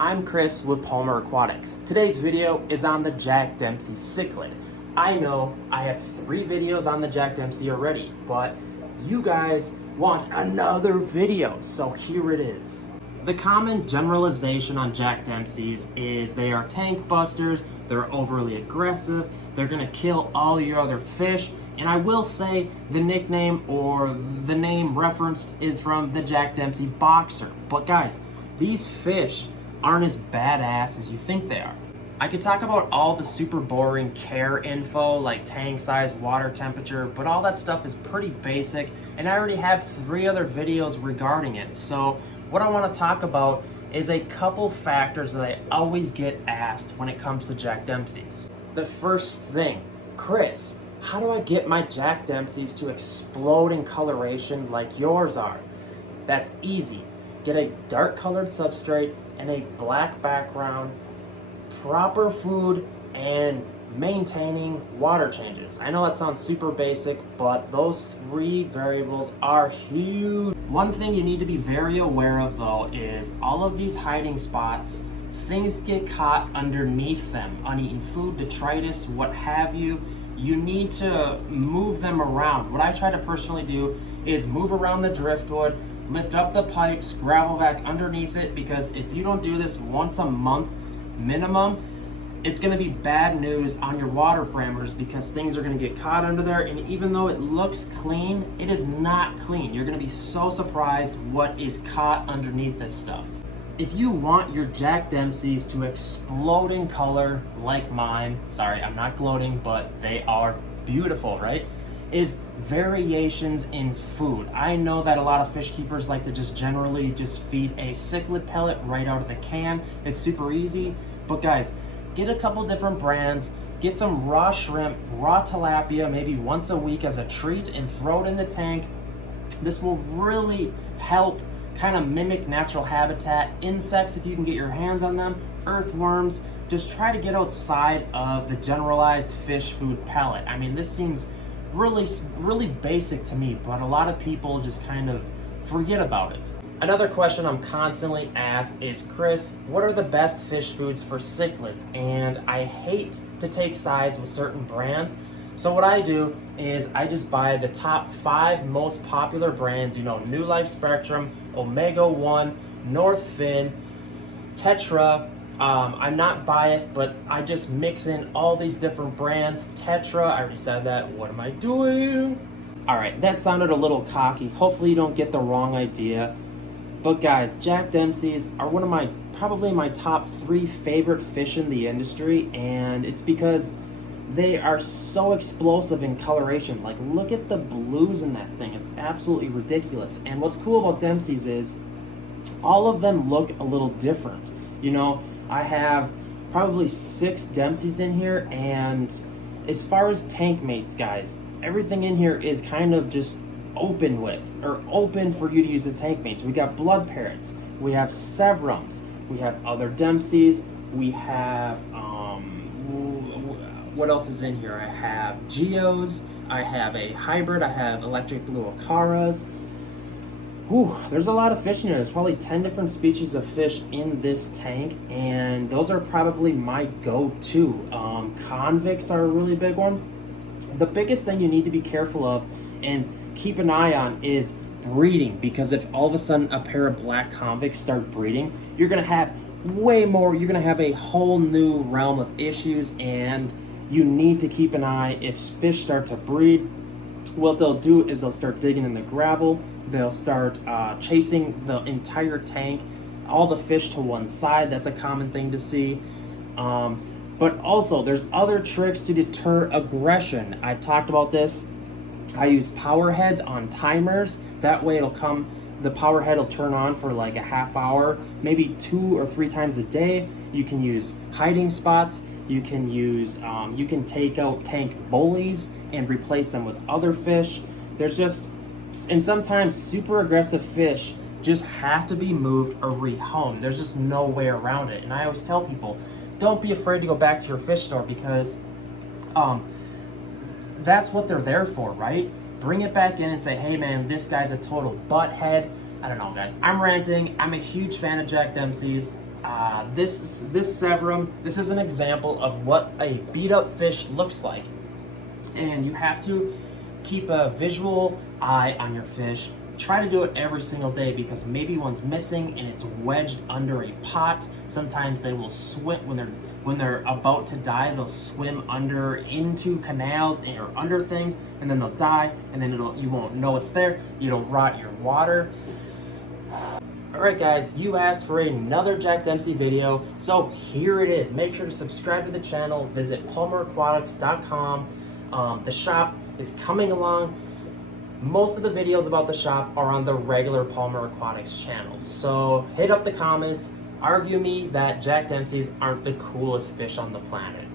I'm Chris with Palmer Aquatics. Today's video is on the Jack Dempsey cichlid. I know I have 3 videos on the Jack Dempsey already, but you guys want another video, so here it is. The common generalization on Jack Dempseys is they are tank busters, they're overly aggressive, they're gonna kill all your other fish, and I will say the nickname or the name referenced is from the Jack Dempsey boxer. But guys, these fish aren't as badass as you think they are. I could talk about all the super boring care info like tank size, water temperature, but all that stuff is pretty basic and I already have 3 other videos regarding it. So what I want to talk about is a couple factors that I always get asked when it comes to Jack Dempseys. The first thing, Chris, how do I get my Jack Dempseys to explode in coloration like yours are? That's easy. Get a dark colored substrate and a black background, proper food, and maintaining water changes. I know that sounds super basic, but those 3 variables are huge. One thing you need to be very aware of though is all of these hiding spots, things get caught underneath them, uneaten food, detritus, what have you. You need to move them around. What I try to personally do is move around the driftwood, lift up the pipes, gravel back underneath it, because if you don't do this once a month minimum, it's going to be bad news on your water parameters because things are going to get caught under there, and even though it looks clean, it is not clean. You're going to be so surprised what is caught underneath this stuff. If you want your Jack Dempseys to explode in color like mine, sorry, I'm not gloating, but they are beautiful, right? Is variations in food. I know that a lot of fish keepers like to just generally just feed a cichlid pellet right out of the can. It's super easy, but guys, get a couple different brands, get some raw shrimp, raw tilapia, maybe once a week as a treat and throw it in the tank. This will really help kind of mimic natural habitat. Insects, if you can get your hands on them, earthworms, just try to get outside of the generalized fish food pellet. I mean, this seems really basic to me, but a lot of people just kind of forget about it. Another question I'm constantly asked is, Chris, what are the best fish foods for cichlids? And I hate to take sides with certain brands, so what I do is I just buy the top 5 most popular brands, you know, New Life Spectrum, Omega 1, North Fin, Tetra. I'm not biased, but I just mix in all these different brands. Tetra, I already said that. What am I doing? All right, that sounded a little cocky. Hopefully you don't get the wrong idea. But guys, Jack Dempseys are one of probably my top 3 favorite fish in the industry, and it's because they are so explosive in coloration. Like, look at the blues in that thing. It's absolutely ridiculous. And what's cool about Dempseys is all of them look a little different. You know, I have probably 6 Dempseys in here, and as far as tank mates, guys, everything in here is kind of just open for you to use as tank mates. We got blood parrots, we have Severums, we have other Dempseys, we have what else is in here? I have Geos, I have a hybrid, I have electric blue Acaras. Whew, there's a lot of fish in here. There's probably 10 different species of fish in this tank, and those are probably my go-to. Convicts are a really big one. The biggest thing you need to be careful of and keep an eye on is breeding, because if all of a sudden a pair of black convicts start breeding, you're gonna have way more, you're gonna have a whole new realm of issues, and you need to keep an eye. If fish start to breed, what they'll do is they'll start digging in the gravel, they'll start chasing the entire tank, all the fish to one side. That's a common thing to see. But also, there's other tricks to deter aggression. I've talked about this. I use power heads on timers. That way the power head will turn on for like a half hour, maybe 2 or 3 times a day. You can use hiding spots. You can use, you can take out tank bullies and replace them with other fish. And sometimes super aggressive fish just have to be moved or rehomed. There's just no way around it. And I always tell people, don't be afraid to go back to your fish store, because that's what they're there for, right? Bring it back in and say, hey man, this guy's a total butthead. I don't know, guys. I'm ranting. I'm a huge fan of Jack Dempseys. This severum, this is an example of what a beat up fish looks like. And you have to keep a visual eye on your fish. Try to do it every single day because maybe one's missing and it's wedged under a pot. Sometimes they will swim when they're about to die. They'll swim under into canals or under things, and then they'll die, and then you won't know it's there. It'll rot your water. Alright guys, you asked for another Jack Dempsey video, so here it is. Make sure to subscribe to the channel, visit palmeraquatics.com. The shop is coming along. Most of the videos about the shop are on the regular Palmer Aquatics channel, so hit up the comments, argue me that Jack Dempseys aren't the coolest fish on the planet.